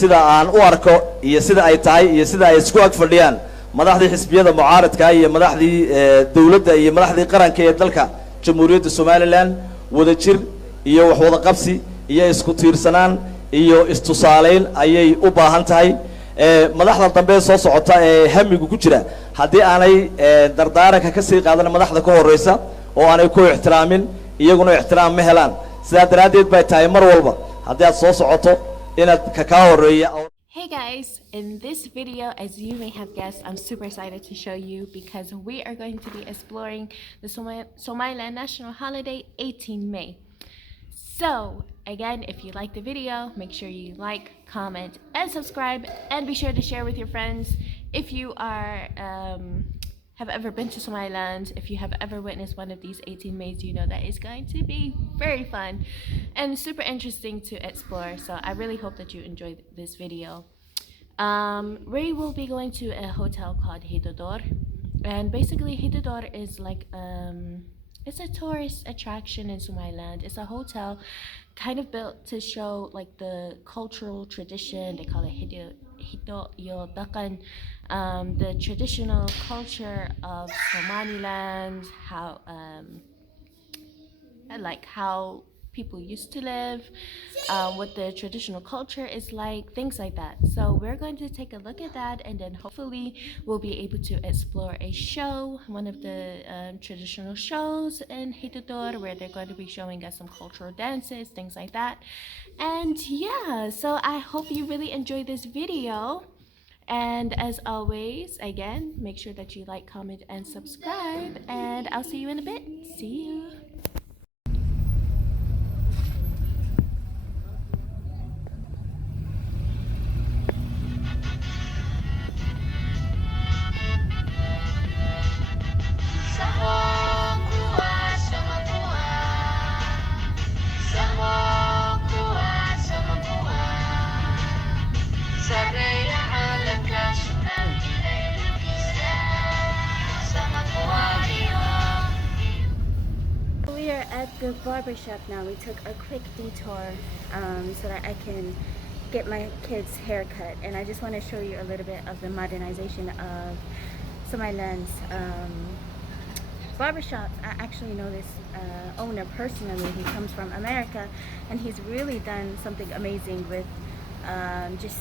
sida aan u arko iyo sida ay tahay iyo sida ay isku ag fadhiyaan madaxdii xisbiyada mucaaradka iyo madaxdii dawladda iyo madaxdii qaranka ee dalka jamhuuriyadda Somaliland wada jir iyo wax wada qabsi iyo isku tiirsanaan iyo istusaaleyn ayay u baahan tahay madaxda dambe soo socota ee hamigu ku jira haddii aanay dardaaranka ka sii qaadan madaxda ka horeysa oo aanay ku ixtiraamin iyaguna ixtiraam ma helaan sidaa daraadeed bay tahay mar walba haddii aad soo socoto inaad ka horeeya. Hey guys, in this video, as you may have guessed, I'm super excited to show you because we are going to be exploring the Somaliland national holiday 18 May. So again, if you like the video, make sure you like, comment and subscribe, and be sure to share with your friends. If you are have ever been to Somaliland, if you have ever witnessed one of these 18 Mays, you know that it's going to be very fun and super interesting to explore. So I really hope that you enjoyed this video. We will be going to a hotel called Hiddodhawr, and basically Hiddodhawr is like it's a tourist attraction in Somaliland. It's a hotel kind of built to show like the cultural tradition. They call it Hiddodhawr, the traditional culture of Somaliland, how people used to live, what the traditional culture is like, things like that. So we're going to take a look at that, and then hopefully we'll be able to explore a show, one of the traditional shows in Hiddodhawr, where they're going to be showing us some cultural dances, things like that. And yeah, so I hope you really enjoyed this video. And as always, again, make sure that you like, comment and subscribe, and I'll see you in a bit. See you. We are at the barbershop now. We took a quick detour so that I can get my kids' haircut, and I just want to show you a little bit of the modernization of Somaliland's barbershops. I actually know this owner personally. He comes from America, and he's really done something amazing with just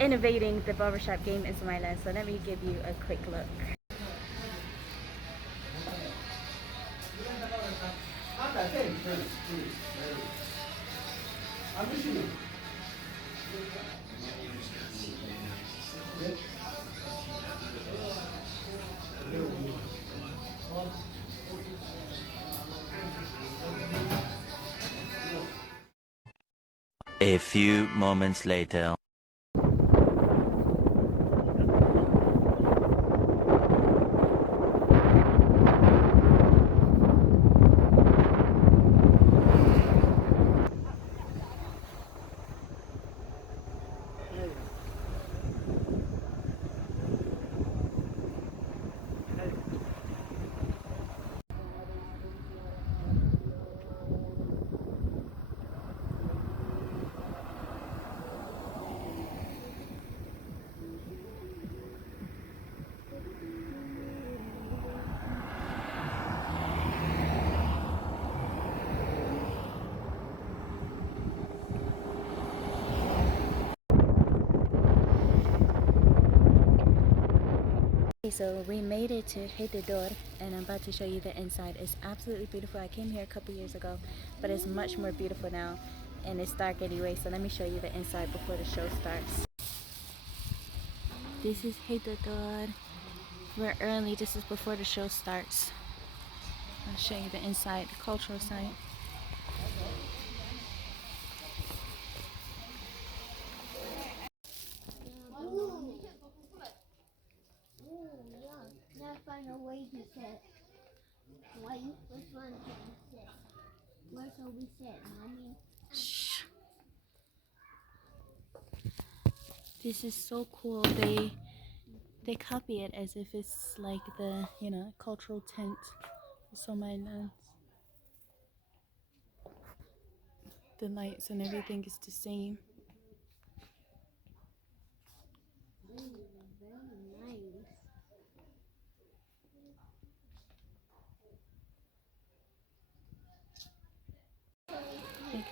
innovating the barbershop game in Somaliland. So let me give you a quick look. A few moments later. So we made it to Hiddodhawr, and I'm about to show you the inside. It's absolutely beautiful. I came here a couple years ago, but it's much more beautiful now, and it's dark anyway. So let me show you the inside before the show starts. This is Hiddodhawr. We're early. This is before the show starts. I'll show you the inside, the cultural side. Find a way to sit. Why you first one to sit? Where shall we sit, Mommy? Shh. This is so cool. They copy it as if it's like the, you know, cultural tent of Somaliland. The lights and everything is the same.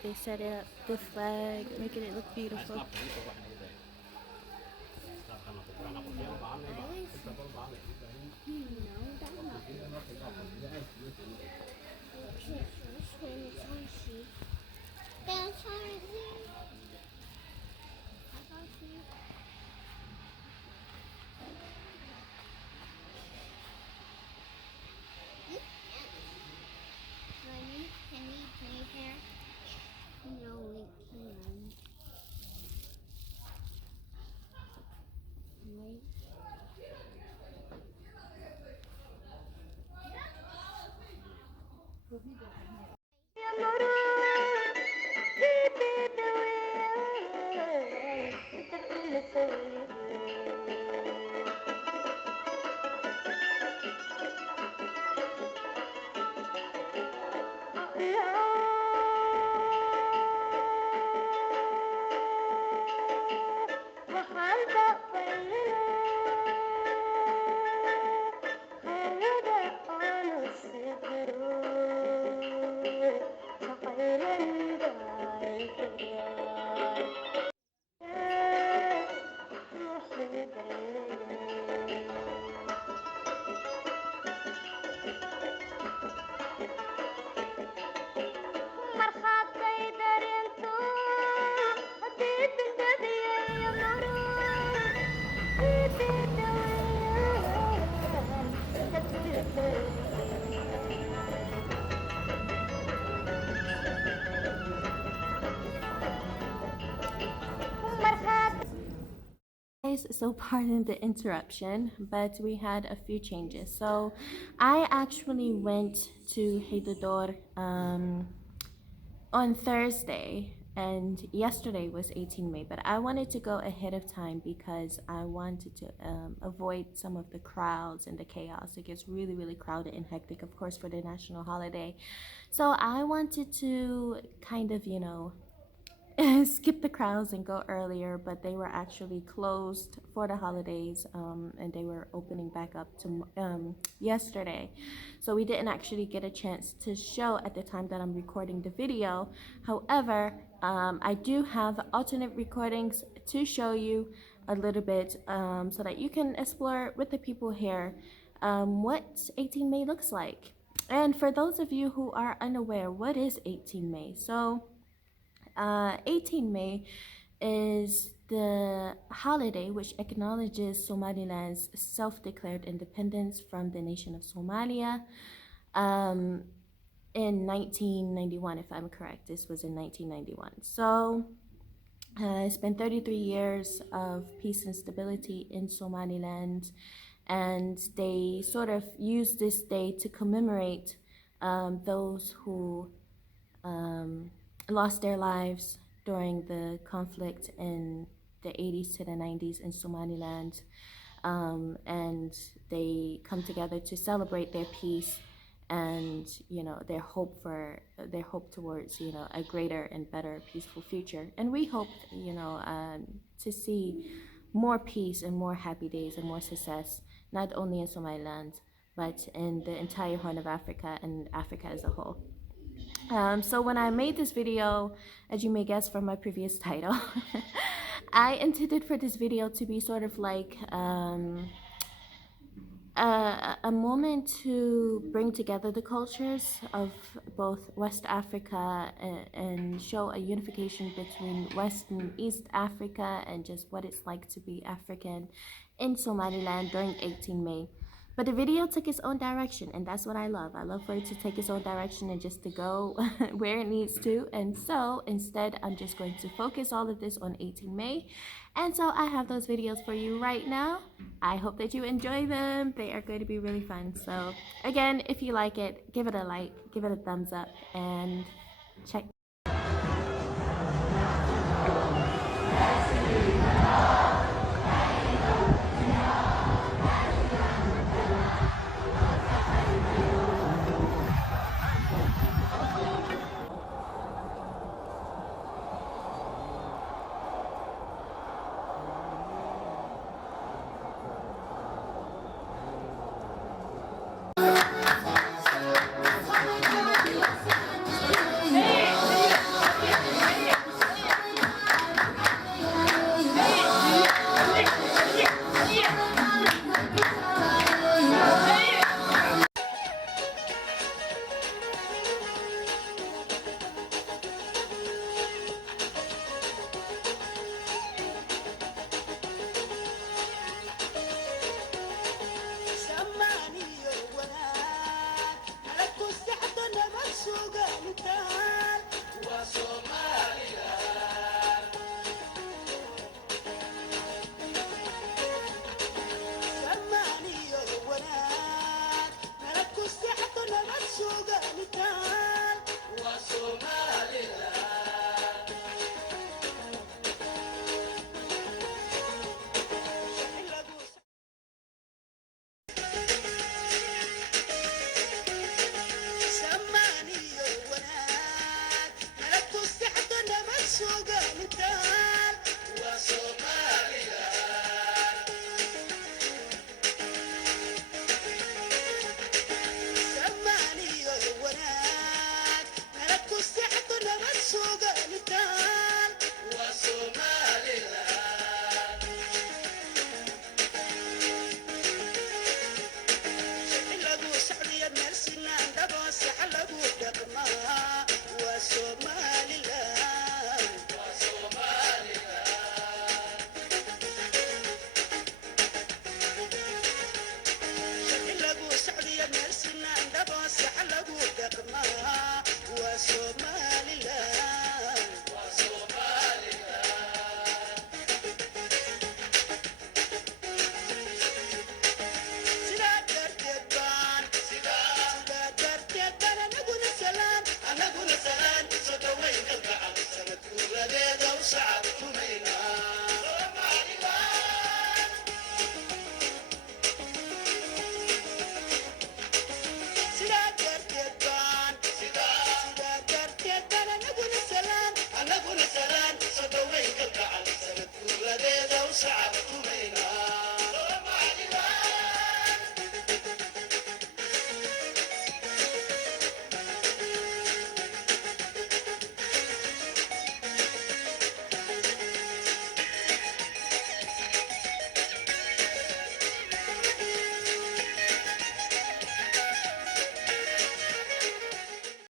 They set up the flag, making it look beautiful. Can we play there? No, we can't. Wait. So pardon the interruption, but we had a few changes. So I actually went to Hiddodhawr on Thursday, and yesterday was 18 May, but I wanted to go ahead of time because I wanted to avoid some of the crowds and the chaos. It gets really, really crowded and hectic, of course, for the national holiday. So I wanted to kind of, skip the crowds and go earlier, but they were actually closed for the holidays, and they were opening back up to yesterday, so we didn't actually get a chance to show at the time that I'm recording the video. However, I do have alternate recordings to show you a little bit, so that you can explore with the people here what 18 May looks like. And for those of you who are unaware, what is 18 May? So 18 May is the holiday which acknowledges Somaliland's self-declared independence from the nation of Somalia in 1991, if I'm correct. This was in 1991. So it's been 33 years of peace and stability in Somaliland, and they sort of use this day to commemorate those who lost their lives during the conflict in the 80s to the 90s in Somaliland, and they come together to celebrate their peace and their hope towards a greater and better peaceful future. And we hope to see more peace and more happy days and more success, not only in Somaliland but in the entire Horn of Africa and Africa as a whole. So when I made this video, as you may guess from my previous title, I intended for this video to be sort of like a moment to bring together the cultures of both West Africa and show a unification between West and East Africa and just what it's like to be African in Somaliland during 18 May. But the video took its own direction, and that's what I love. I love for it to take its own direction and just to go where it needs to. And so instead, I'm just going to focus all of this on 18 May. And so I have those videos for you right now. I hope that you enjoy them. They are going to be really fun. So again, if you like it, give it a like, give it a thumbs up, and check